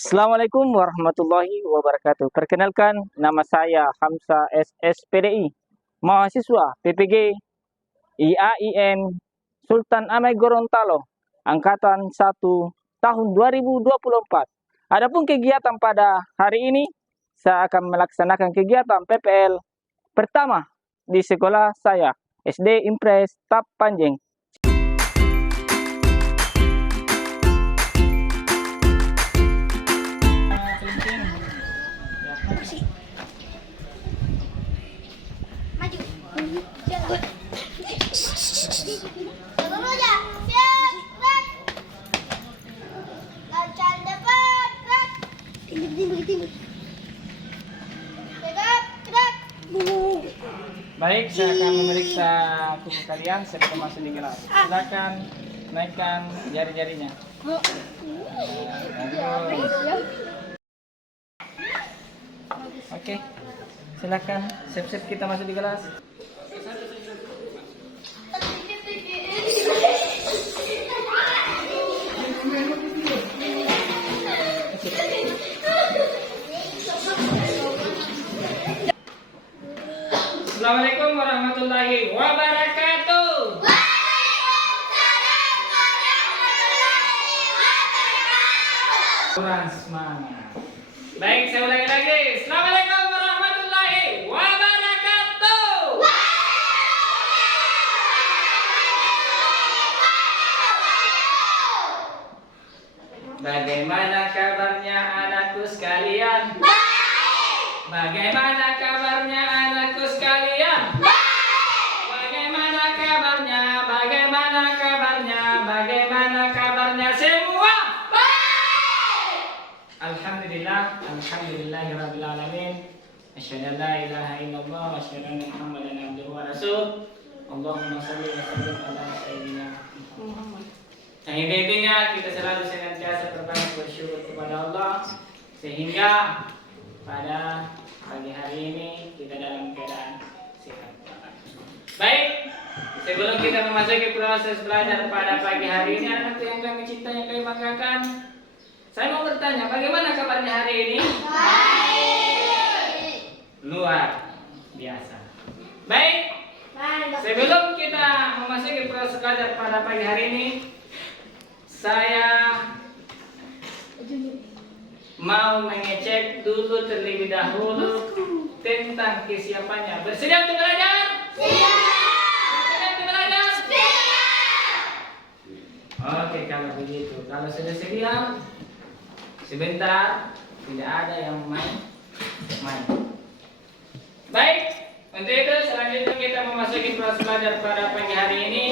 Assalamualaikum warahmatullahi wabarakatuh. Perkenalkan, nama saya Hamsa SSPDI, mahasiswa PPG IAIN Sultan Amai Gorontalo, Angkatan 1 tahun 2024. Adapun kegiatan pada hari ini, saya akan melaksanakan kegiatan PPL pertama di sekolah saya, SD Impres Tap Panjeng. Baik, saya akan memeriksa kuku kalian sebelum masuk di kelas. Silakan naikkan jari-jarinya. Oke, silakan. Siap-siap kita masuk di kelas. Assalamualaikum warahmatullahi wabarakatuh. Kurang semangat. Baik, saya ulangi lagi. Assalamualaikum warahmatullahi wabarakatuh. Bagaimana kabarnya anakku sekalian? Bagaimana kabarnya anakku sekalian? Bagaimana kabarnya? Bagaimana kabarnya? Bagaimana kabarnya semua? Alhamdulillah, alhamdulillahirabbil alamin. Asyhadu an la ilaha illallah wa asyhadu anna Muhammadan abduhu wa rasul. Allahumma shalli wa sallim ala sayyidina Muhammad. Nah, intinya kita selalu senantiasa berbanyak bersyukur kepada Allah sehingga pada pagi hari ini kita dalam keadaan sehat. Baik, sebelum kita memasuki proses belajar pada pagi hari ini, anak yang kami cintai, yang kami banggakan, saya mau bertanya, bagaimana kabarnya hari ini? Baik. Luar biasa. Baik. Sebelum kita memasuki proses belajar pada pagi hari ini, saya mau mengecek dulu terlebih dahulu tentang kesiapannya. Bersedia untuk belajar? Siap. Bersedia untuk belajar? Siap. Oke, kalau begitu. Kalau sudah sedia, sebentar, tidak ada yang main. Baik, untuk itu selanjutnya kita memasuki proses belajar pada pagi hari ini.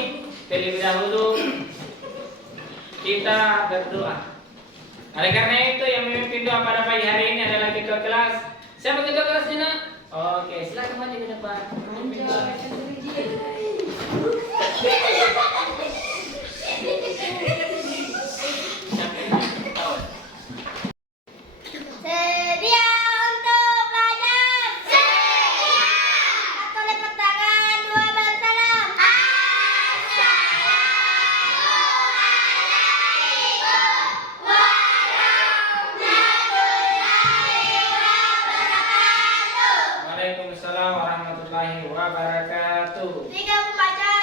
Terlebih dahulu kita berdoa. Oleh karena itu yang memimpin doa pada pagi hari ini adalah ketua kelas. Siapa ketua kelasnya, Nak? Oke, silakan maju ke depan. Memimpin doa. Sedia untuk belajar? Sedia. Satu lipat tangan, dua bersalam. Assalamualaikum warahmatullahi wabarakatuh. Waalaikumsalam warahmatullahi wabarakatuh. Tiga pembacaan.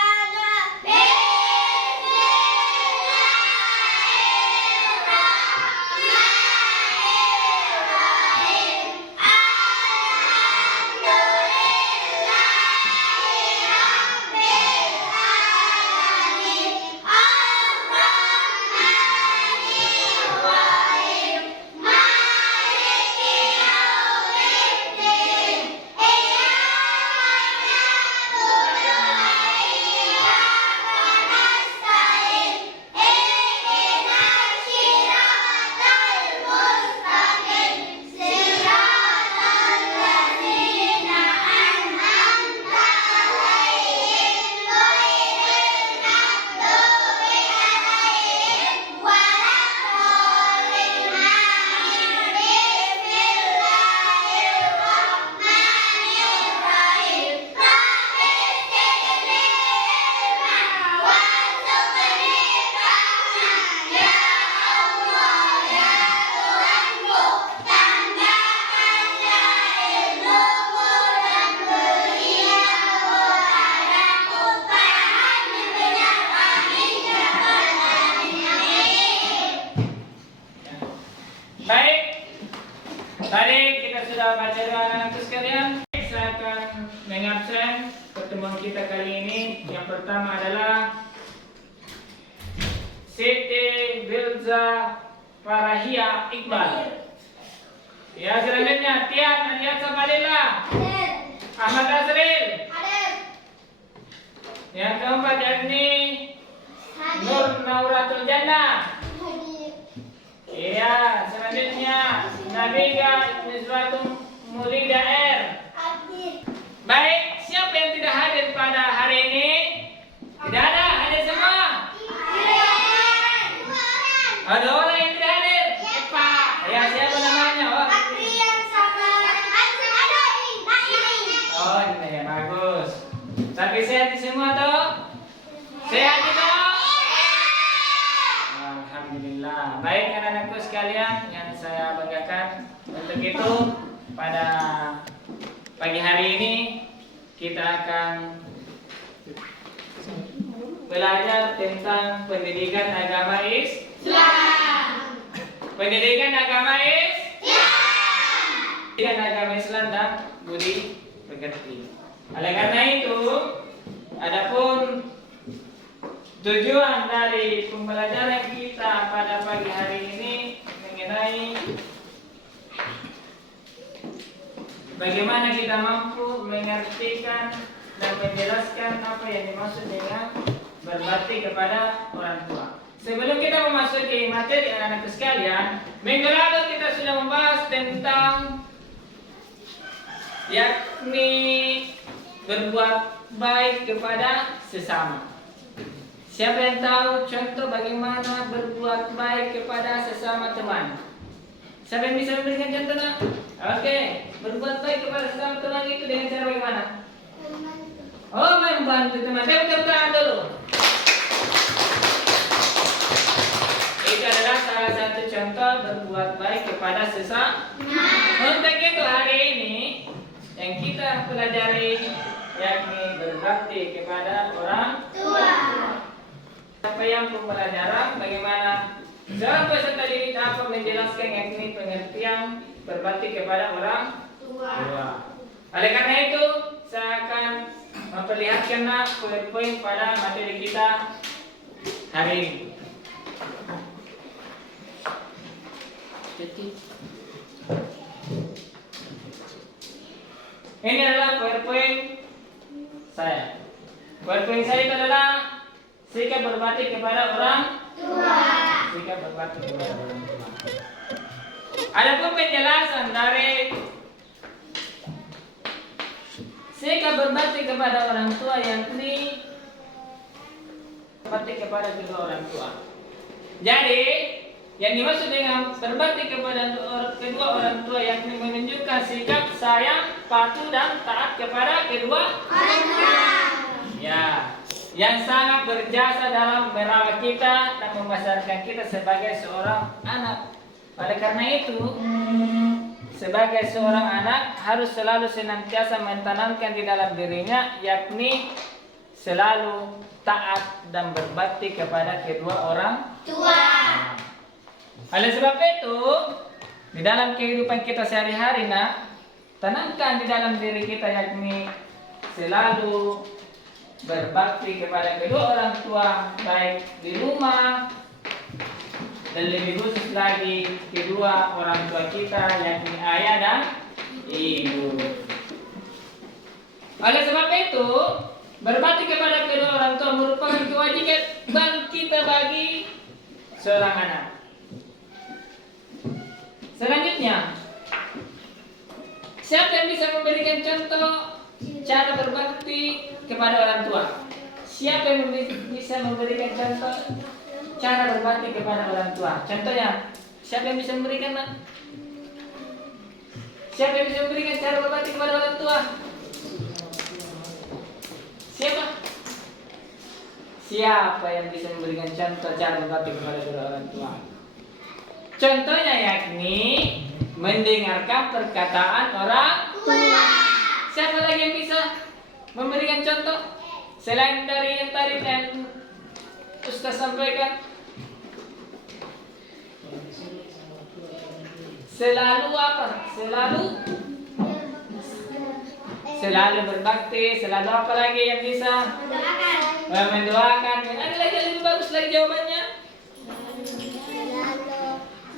kita baca doa anak-anakku sekalian. Saya akan mengabsen pertemuan kita kali ini. Yang pertama adalah Siti Wilza Farahia Iqbal. Ya, selanjutnya Tian Nadia Sabalila, Ahmad Azril. Yang keempat yakni Nur Nauratul Jannah. Iya, selanjutnya Nabiga Misratum Murida R. Baik, siapa yang tidak hadir pada hari ini? Tidak ada, hadir semua. Ada orang yang tidak hadir. Ya, siapa namanya? Oh, ini ya, bagus. Tapi sehat semua toh? Sehat toh? Alhamdulillah. Baik anak-anakku sekalian yang saya banggakan, untuk itu pada pagi hari ini kita akan belajar tentang pendidikan agama Islam. Pendidikan agama Islam. Pendidikan agama Islam dan budi pekerti. Oleh karena itu, adapun tujuan dari pembelajaran kita pada pagi hari ini mengenai bagaimana kita mampu mengartikan dan menjelaskan apa yang dimaksud dengan berbakti kepada orang tua. Sebelum kita memasuki materi anak-anak sekalian, minggu lalu kita sudah membahas tentang yakni berbuat baik kepada sesama. Siapa yang tahu contoh bagaimana berbuat baik kepada sesama teman? Siapa yang bisa memberikan contohnya? Oke, berbuat baik kepada sesama teman itu dengan cara bagaimana? Oh, membantu teman. Tepuk tangan dulu. Itu adalah salah satu contoh berbuat baik kepada sesama. Untuk itu hari ini yang kita pelajari yakni berbakti kepada orang tua. Apa yang pembelajaran bagaimana seorang peserta didik dapat menjelaskan yakni pengertian berbakti kepada orang tua. Oleh karena itu, saya akan memperlihatkan poin-poin pada materi kita hari ini. Ini adalah poin-poin saya. Poin-poin saya itu adalah sikap berbakti kepada orang tua. Sikap berbakti kepada orang tua. Adapun penjelasan dari sikap berbakti kepada orang tua yakni berbakti kepada kedua orang tua. Jadi, yang dimaksud dengan berbakti kepada kedua orang tua yakni menunjukkan sikap sayang, patuh dan taat kepada kedua orang tua. Ya, yang sangat berjasa dalam merawat kita dan membesarkan kita sebagai seorang anak. Oleh karena itu, sebagai seorang anak harus selalu senantiasa mentanamkan di dalam dirinya yakni selalu taat dan berbakti kepada kedua orang tua. Oleh sebab itu, di dalam kehidupan kita sehari-hari, tanamkan di dalam diri kita yakni selalu berbakti kepada kedua orang tua, baik di rumah dan lebih khusus lagi kedua orang tua kita yakni ayah dan ibu. Oleh sebab itu, berbakti kepada kedua orang tua merupakan kewajiban kita bagi seorang anak. Selanjutnya, siapa yang bisa memberikan contoh cara berbakti kepada orang tua? Siapa yang bisa memberikan contoh cara berbakti kepada orang tua? Contohnya, siapa yang bisa memberikan? Siapa yang bisa memberikan cara berbakti kepada orang tua? Siapa? Siapa yang bisa memberikan contoh cara berbakti kepada kedua orang tua? Contohnya yakni mendengarkan perkataan orang tua. Siapa lagi yang bisa memberikan contoh selain dari yang tadi yang Ustaz sampaikan? Selalu apa? Selalu selalu berbakti, selalu apa lagi yang bisa? Mendoakan. Mendoakan. Yang ada lagi yang lebih bagus lagi jawabannya? Selalu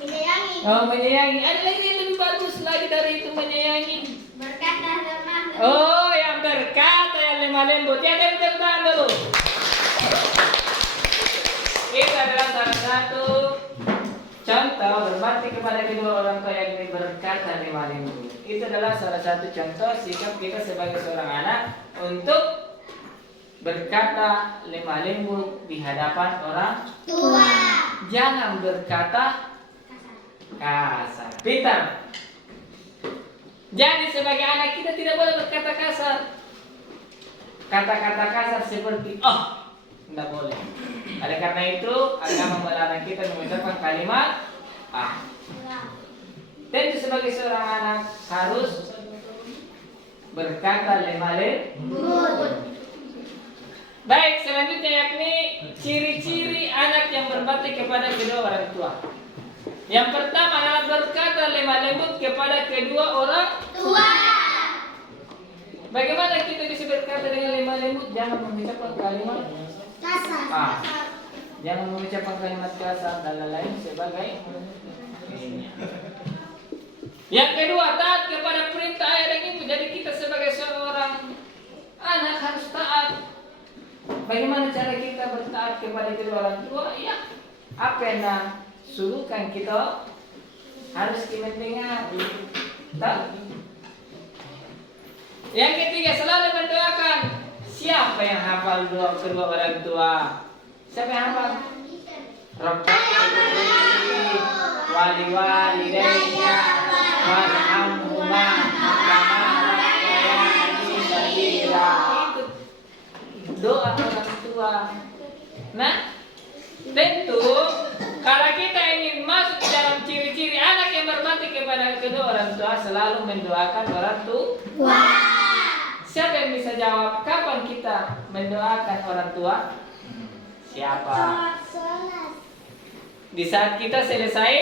menyayangi. Oh, menyayangi. Ada lagi yang lebih bagus lagi dari itu menyayangi. Berkata lemah. Oh, yang berkata yang lemah lembut. Ya, tepuk tangan dulu. Itu adalah salah satu contoh berbakti kepada kedua orang tua yang berkata lemah lembut. Itu adalah salah satu contoh sikap kita sebagai seorang anak untuk berkata lemah lembut di hadapan orang Tua. Jangan berkata kasar. Peter, jadi sebagai anak kita tidak boleh berkata kasar. Kata-kata kasar seperti tidak boleh. Oleh karena itu agama melarang kita mengucapkan kalimat Tentu sebagai seorang anak harus berkata lemah lembut. Baik, selanjutnya yakni ciri-ciri anak yang berbakti kepada kedua orang tua. Yang pertama adalah berkata lemah lembut kepada kedua orang Tua. Bagaimana kita bisa berkata dengan lemah lembut? Jangan mengucapkan kalimat Kasar. jangan mengucapkan kalimat kasar dan lain-lain sebagai ini. Yang kedua, taat kepada perintah ayah dan ibu. Jadi kita sebagai seorang anak harus taat. Bagaimana cara kita bertaat kepada kedua orang tua? Ya, apa yang suruhkan kita harus kita dengar. Tak? Yang ketiga, selalu mendoakan. Siapa yang hafal doa kedua orang tua? Siapa yang hafal? Rabbana wali-walidayya warhamhuma kama rabbayani shaghira. Itu doa orang tua. Nah, tentu kalau kita ingin masuk dalam ciri-ciri anak yang berbakti kepada kedua orang tua, selalu mendoakan orang tua. Siapa yang bisa jawab kapan kita mendoakan orang tua? Siapa? Di saat kita selesai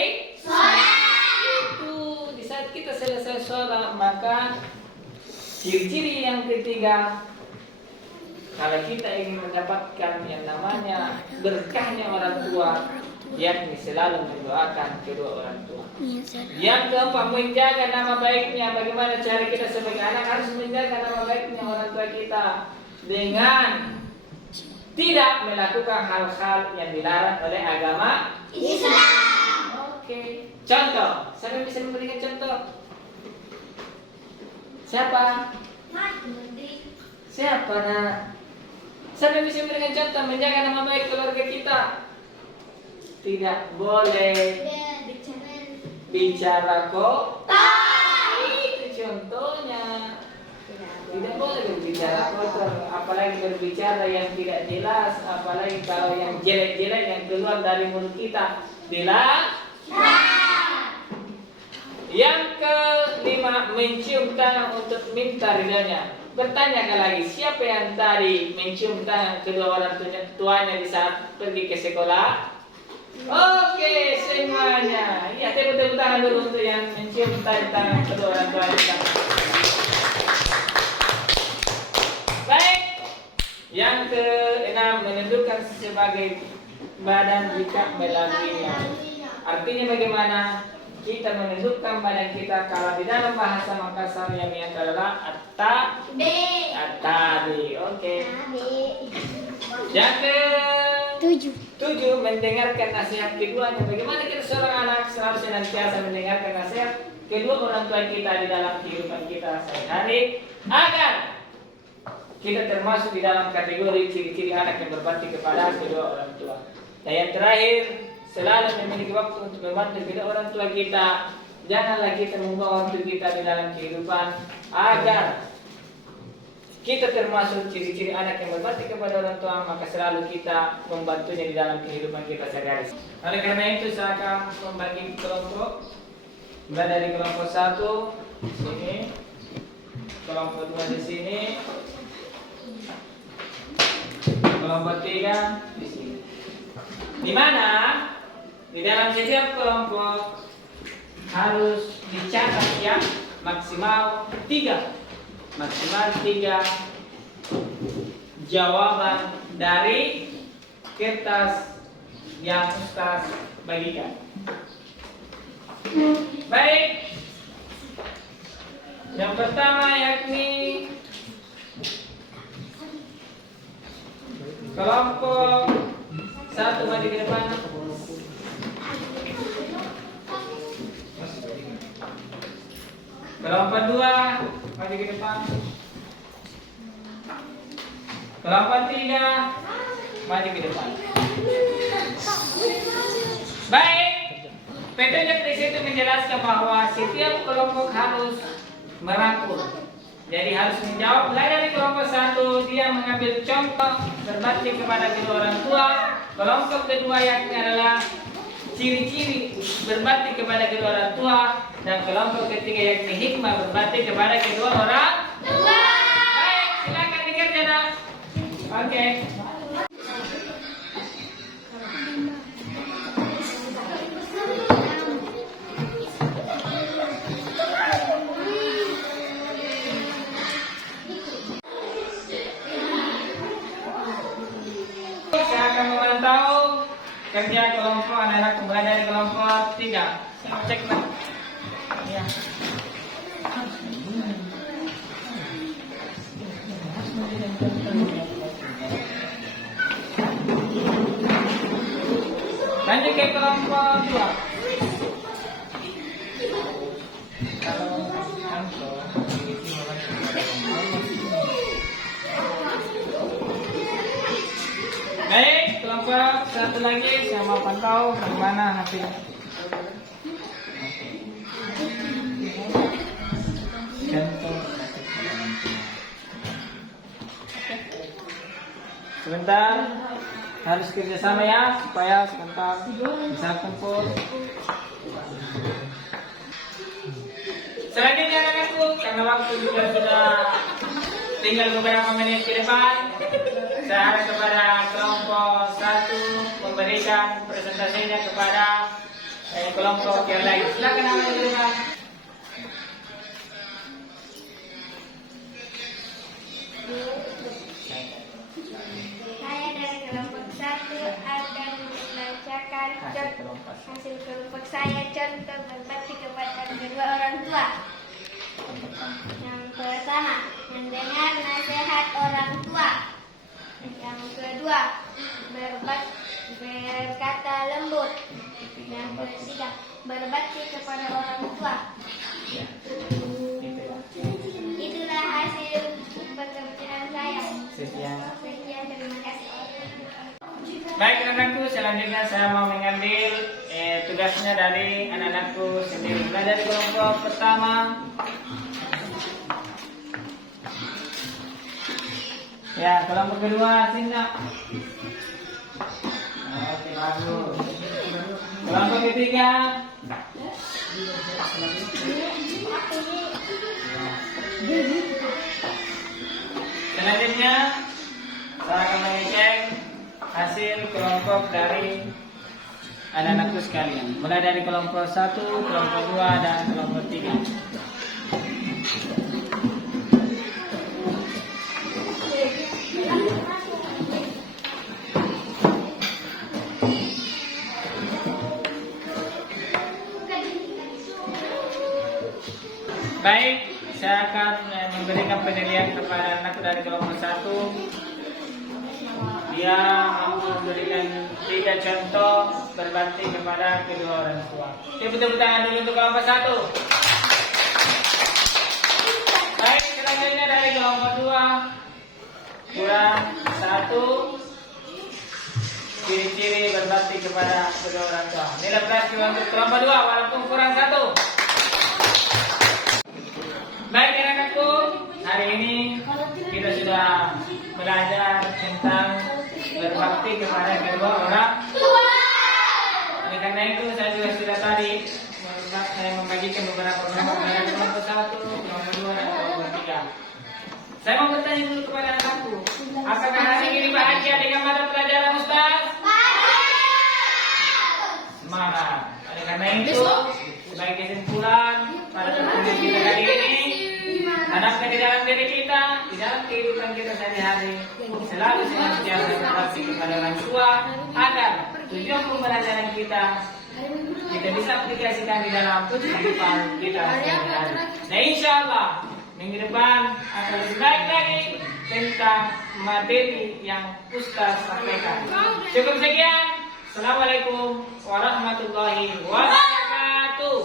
itu, di saat kita selesai sholat, maka ciri-ciri yang ketiga, kalau kita ingin mendapatkan yang namanya berkahnya orang tua, yakni selalu mendoakan kedua orang tua. Yang keempat, menjaga nama baiknya. Bagaimana cara kita sebagai anak harus menjaga nama baiknya orang tua kita dengan tidak melakukan hal-hal yang dilarang oleh agama Islam. Oke. Contoh, siapa yang bisa memberikan contoh? Siapa? Siapa nak? Siapa yang bisa memberikan contoh menjaga nama baik keluarga kita? Tidak boleh bicara itu contohnya. Tidak boleh berbicara kotor, apalagi berbicara yang tidak jelas, apalagi kalau yang jelek-jelek yang keluar dari mulut kita. Yang kelima, mencium tangan untuk minta ridhonya. Bertanyakan lagi, siapa yang tadi mencium tangan kedua orang tuanya di saat pergi ke sekolah? Oke, semuanya. Ya, tepuk tangan dulu untuk yang mencium tangan kedua orang tuanya. Baik. Yang keenam, menentukan sebagai badan jika melaluinya. Artinya bagaimana? Kita menentukan badan kita. Kalau di dalam bahasa Makassar yang adalah at-tabi. Oke. Yang ke-7, mendengarkan nasihat keduanya. Bagaimana kita seorang anak selalu senantiasa mendengarkan nasihat kedua orang tua kita di dalam kehidupan kita sehari-hari agar kita termasuk di dalam kategori ciri-ciri anak yang berbakti kepada kedua orang tua. Dan yang terakhir, selalu memiliki waktu untuk membantu kedua orang tua kita. Janganlah kita membuang waktu kita di dalam kehidupan agar kita termasuk ciri-ciri anak yang berbakti kepada orang tua, maka selalu kita membantunya di dalam kehidupan kita sehari-hari. Oleh karena itu saya akan membagi kelompok. Mulai dari kelompok 1 sini, kelompok 2 di sini, kelompok 3 di sini. Di mana di dalam setiap kelompok harus dicatat yang maksimal 3 maksimal 3 jawaban dari kertas yang Ustaz bagikan. Baik, yang pertama yakni kelompok 1 maju ke depan. Kelompok 2 maju ke depan. Kelompok 3 maju ke depan. Baik, petunjuk di situ menjelaskan bahwa setiap kelompok harus merangkul. Jadi harus menjawab. Mulai dari kelompok 1 dia mengambil contoh berbakti kepada kedua orang tua. Kelompok kedua yakni adalah ciri-ciri berbakti kepada kedua orang tua, dan kelompok ketiga yakni hikmah berbakti kepada kedua orang tua. Baik, silakan dikerjakan. Oke. Saya akan memantau kerja kelompok anak-anak mulai dari kelompok 3. Cek lah. Ya. Lanjut ke kelompok 2. Baik, kelompok 1 lagi saya mau pantau bagaimana hasilnya. Sebentar, harus kerjasama ya supaya sebentar bisa kumpul. Selanjutnya anak-anakku, karena waktu juga sudah tinggal beberapa menit ke depan, saya harap kepada kelompok 1 memberikan presentasinya kepada kelompok yang lain. Silakan ambil di depan. Saya dari kelompok 1 akan membacakan hasil kelompok saya, contoh berbakti kepada kedua orang tua. Yang pertama, mendengar nasihat orang tua. Yang kedua, berkata lembut. Yang ketiga, berbakti kepada orang tua. Itulah hasil pekerjaan saya. Sekian, terima kasih. Baik anak-anakku, selanjutnya saya mau mengambil tugasnya dari anak-anakku sendiri. Mulai dari kelompok pertama. Ya, kelompok kedua, Sinta. Oke, bagus. Kelompok ketiga. Selanjutnya, saya akan mengecek hasil kelompok dari anak-anakku sekalian. Mulai dari kelompok 1, kelompok 2, dan kelompok 3. Baik, saya akan memberikan penilaian kepada anakku dari kelompok 1. Dia mampu memberikan 3 contoh berbakti kepada kedua orang tua. Oke, tepuk tangan dulu untuk kelompok 1. Baik, selanjutnya dari kelompok 2. Kurang 1 ciri-ciri berbakti kepada kedua orang tua. Nilai plus untuk kelompok 2 walaupun kurang 1. Baik anak-anakku, hari ini kita sudah belajar tentang berbakti kepada kedua orang tua. Oleh karena itu saya juga sudah tadi membagikan beberapa kelompok 1, kelompok 2, dan kelompok 3. Saya mau bertanya dulu kepada anakku, apakah hari ini bahagia dengan mata pelajaran Ustaz? Semangat. Oleh karena itu, sebagai kesimpulan pada pertemuan kita kali ini, tanamkan di dalam diri kita, di dalam kehidupan kita sehari-hari. Selalu senantiasa berbakti kepada orang tua agar tujuan pembelajaran kita bisa aplikasikan di dalam kehidupan kita sehari-hari. Nah, insya Allah minggu depan akan lebih baik lagi tentang materi yang Ustaz sampaikan. Cukup sekian. Assalamualaikum warahmatullahi wabarakatuh.